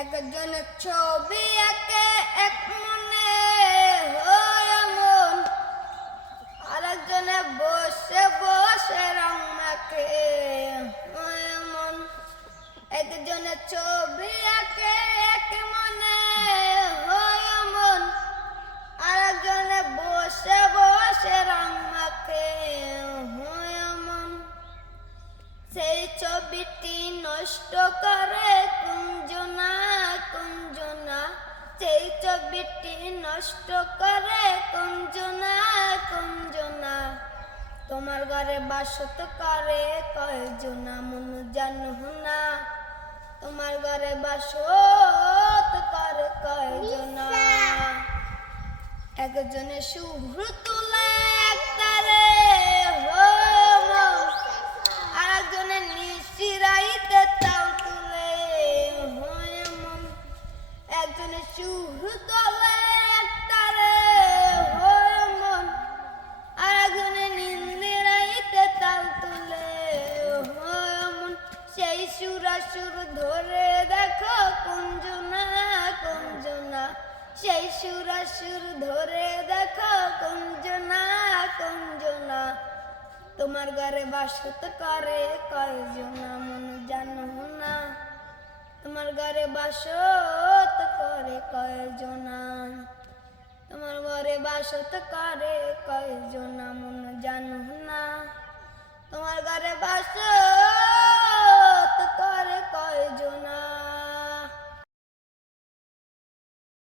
একজনের ছবি একে এক মনে হয় মন, আরেকজনে বসে বসে রং মাখে হয় মন। একজনের ছবি একে এক মনে হয় মন, আরেকজনে বসে বসে রং মাখে হয় মন। সেই ছবিটি নষ্ট করে কুঞ্জনা কুঞ্জনা, সেই ছবিটি নষ্ট করে কুঞ্জনা কুঞ্জনা। তোমার ঘরে বাসত করে কয়জনা মন জানো না, তোমার ঘরে বাসত করে কয়জনা। একজনে শুভ্র তুলে একতারে আরেকজনে নিশিরাইতে তাও তুলে হয় মন। একজনে শুভ্র তুলে একতারে হয় মন, আরেকজনে নিন্দিরাইতে তাও তুলে হয় মন। সেই সুরাসুর ধরে দেখো কুঞ্জনা কুঞ্জনা, সেই সুরাসুর ধরে দেখো কুঞ্জনা কুঞ্জনা। তোমার ঘরে বাসত করে কয়জনা মন জানো না, তোমার ঘরে বাসত করে কয়জনা। তোমার ঘরে বাসত করে কয়জনা মন জানো না, তোমার ঘরে বাসত করে কয়জনা।